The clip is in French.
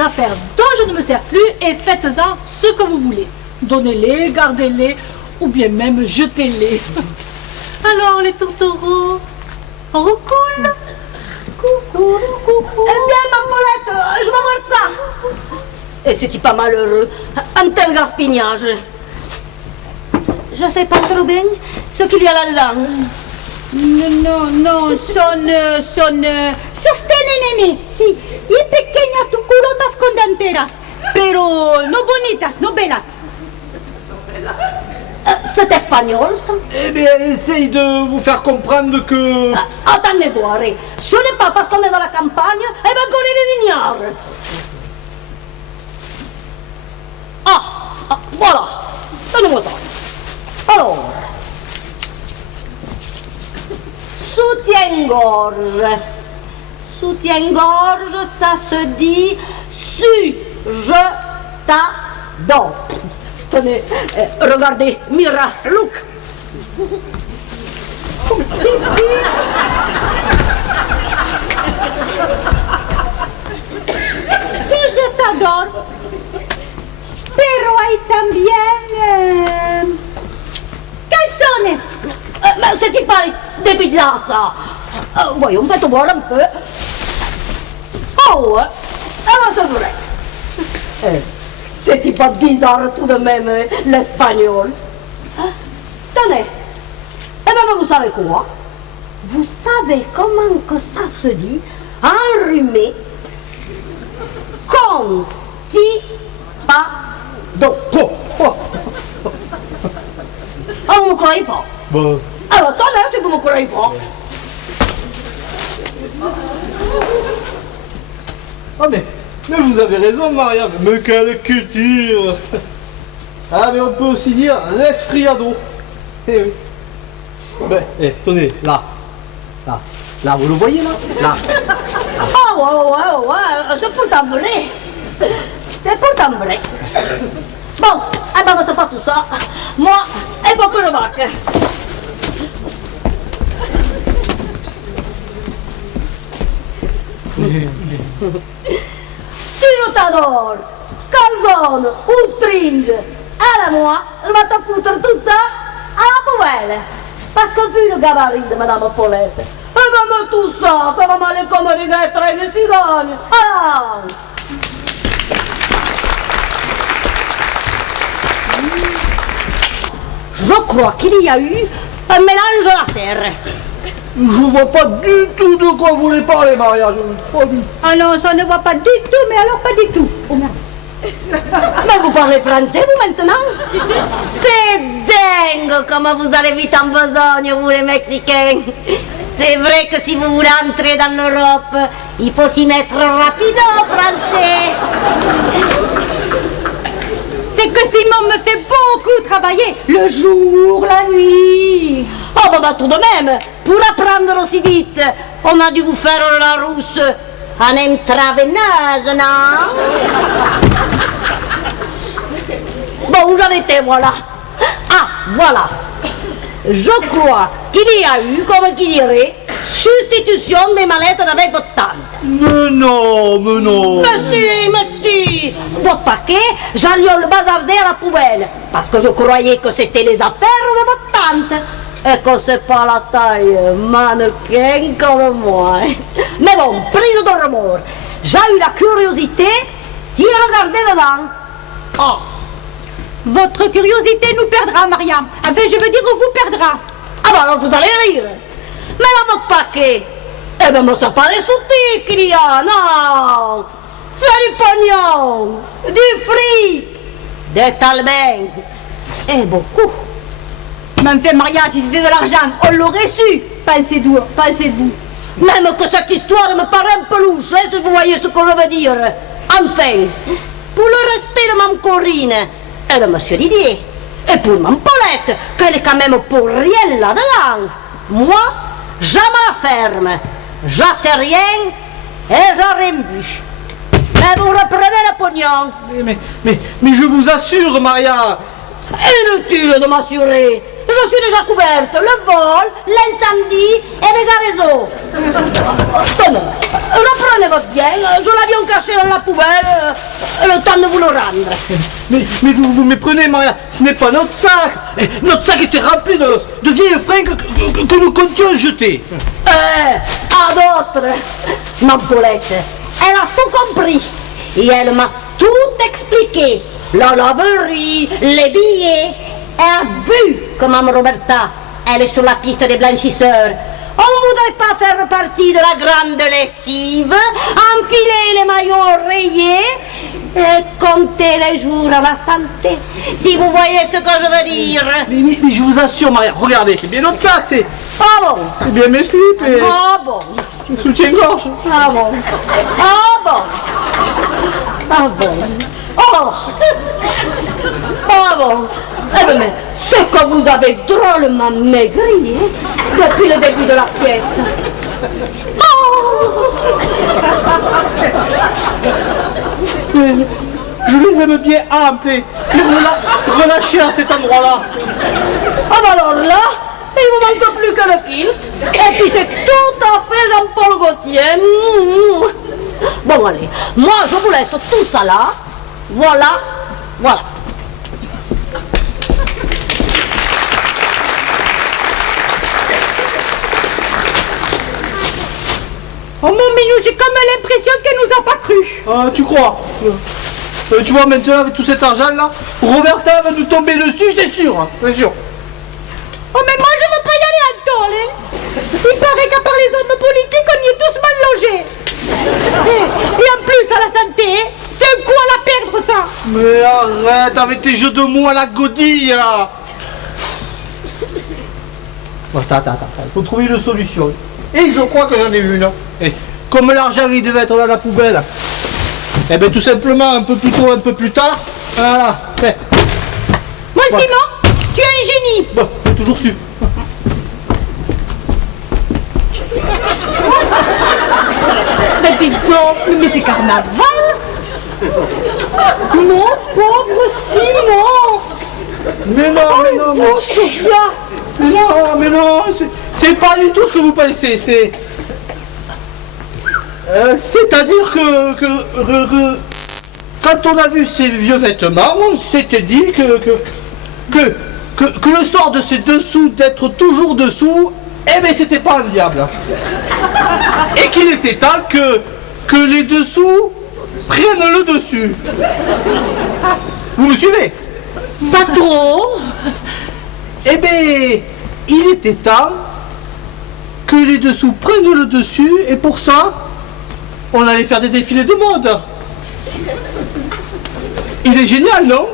des affaires dont je ne me sers plus et faites-en ce que vous voulez. Donnez-les, gardez-les, ou bien même jetez-les. Alors, les tourtereaux, on recoule. Coucou. Eh bien, ma Paulette, je vais voir ça. Et c'est pas malheureux, un tel gaspillage. Je sais pas trop bien ce qu'il y a là-dedans. No, sosteneneme, sí, y pequeñas tu culotas con danteras, pero no bonitas, no bellas. C'est espagnol, ça? Eh bien, essaye de vous faire comprendre que... Attendez voir, ce n'est pas parce qu'on est dans la campagne, et bien qu'on est des ignares. Voilà, donnez-moi ça. Alors, soutien-gorge, ça se dit su-je-ta-dors. Tenez, regardez, Mira, look. Si. Si, je t'adore. Pero hay también calzones. Mais c'est pas des pizzas, ça. Voyons, faites voir un peu. Oh, alors c'est vrai. C'est pas bizarre tout de même, l'espagnol. Tenez. Eh bien, vous savez quoi? Vous savez comment que ça se dit, enrhumé, constipado. Ah, vous ne me croyez pas? Bon. Alors, tenez, si vous ne me croyez pas. Ah mais vous avez raison, Maria, mais quelle culture. Ah, mais on peut aussi dire resfriado. Eh oui. Ben, tenez, là, vous le voyez, là? Ah, ouais, c'est pourtant vrai. C'est pourtant vrai. Bon, eh ben, c'est pas tout ça. Moi, il faut que je marque. Si je t'adore, calzone ou stringe, alors moi, je vais te foutre tout ça à la poubelle. Parce que vu le gabarit de Madame Paulette, et même tout ça, ça va m'aller comme des guêtres et des cigognes. Alors, je crois qu'il y a eu un mélange à faire. Je vois pas du tout de quoi vous voulez parler, Maria. Pas du tout. Ah non, ça ne va pas du tout, mais alors pas du tout. Oh merde. Mais vous parlez français, vous, maintenant? C'est dingue comment vous allez vite en besogne, vous, les Mexicains. C'est vrai que si vous rentrez dans l'Europe, il faut s'y mettre rapido, français. C'est que Simon me fait beaucoup travailler, le jour, la nuit. Oh, bah, tout de même, pour apprendre aussi vite, on a dû vous faire la rousse en intraveineuse, non? Bon, où j'en étais, voilà. Ah, voilà. Je crois qu'il y a eu, comme qui dirait, substitution des mallettes avec votre tante. Mais non. Mais si, votre paquet, j'allais le bazarder à la poubelle, parce que je croyais que c'était les affaires de votre tante. Et que c'est pas la taille mannequin comme moi. Mais bon, prise de remords, j'ai eu la curiosité d'y regarder dedans. Oh. Votre curiosité nous perdra, Maria. Enfin, je veux dire, vous perdra. Ah bah alors vous allez rire. Mais dans votre paquet, eh ben moi c'est pas des sous-titres qu'il y a, non. C'est du pognon, du fric, des talbins, et beaucoup. Mais enfin, Maria, si c'était de l'argent, on l'aurait su. Pensez-vous. Même que cette histoire me paraît un peu louche, hein, si vous voyez ce que je veux dire. Enfin, pour le respect de Mme Corinne et de M. Didier, et pour Mme Paulette, qu'elle est quand même pour rien là-dedans, moi, jamais la ferme, j'en sais rien et j'en rien vu. Mais vous reprenez le pognon. Mais je vous assure, Maria. Inutile de m'assurer. Je suis déjà couverte. Le vol, l'incendie et les garaisons. Tenez, reprenez votre bien. Je l'avion caché lâcher dans la poubelle le temps de vous le rendre. Mais vous méprenez, Maria, ce n'est pas notre sac. Notre sac était rempli de vieilles fringues que nous comptions jeter. À d'autres. Ma Paulette, elle a tout compris. Et elle m'a tout expliqué. La laverie, les billets. Elle a vu que Mme Roberta, elle est sur la piste des blanchisseurs. On ne voudrait pas faire partie de la grande lessive, enfiler les maillots rayés et compter les jours à la santé. Si vous voyez ce que je veux dire. Mais je vous assure, Maria, regardez, c'est bien notre sac, c'est Ah bon? bien mes slips et Ah bon? le soutien-gorge. Ah bon? Ah bon? Ah bon? Oh! Ah bon? Eh bien, mais c'est que vous avez drôlement maigri, hein, depuis le début de la pièce. Oh! Je les aime bien amples et relâchés à cet endroit-là. Ah bah alors là, il vous manque plus que le kilt. Et puis c'est tout à fait Jean-Paul Gaultier. Bon allez, moi je vous laisse tout ça là. Voilà, voilà. Oh mon minou, j'ai comme l'impression qu'elle nous a pas cru. Ah, tu crois? Tu vois, maintenant, avec tout cet argent-là, Roberta va nous tomber dessus, c'est sûr, hein, c'est sûr. Oh mais moi je veux pas y aller en tôle, hein. Il paraît qu'à part les hommes politiques, on y est tous mal logés. Et en plus, à la santé, c'est un coup à la perdre ça. Mais arrête avec tes jeux de mots à la godille, là. Bon, attends, il faut trouver une solution. Et je crois que j'en ai une. Et comme l'argent, il devait être dans la poubelle, eh bien, tout simplement, un peu plus tôt, un peu plus tard, voilà. Moi, Ouais. Simon, tu es un génie. Bon, j'ai toujours su. Mais dis donc, mais c'est carnaval. Mon pauvre Simon. Mais non, mais non, mais... Oh, Sophia. Non, mais non, c'est pas du tout ce que vous pensez, c'est... C'est-à-dire que quand on a vu ces vieux vêtements, on s'était dit que le sort de ces dessous d'être toujours dessous, eh ben c'était pas enviable. Et qu'il était temps que les dessous prennent le dessus. Vous me suivez? Pas trop. Eh bien, il était temps que les dessous prennent le dessus, et pour ça, on allait faire des défilés de mode. Il est génial, non?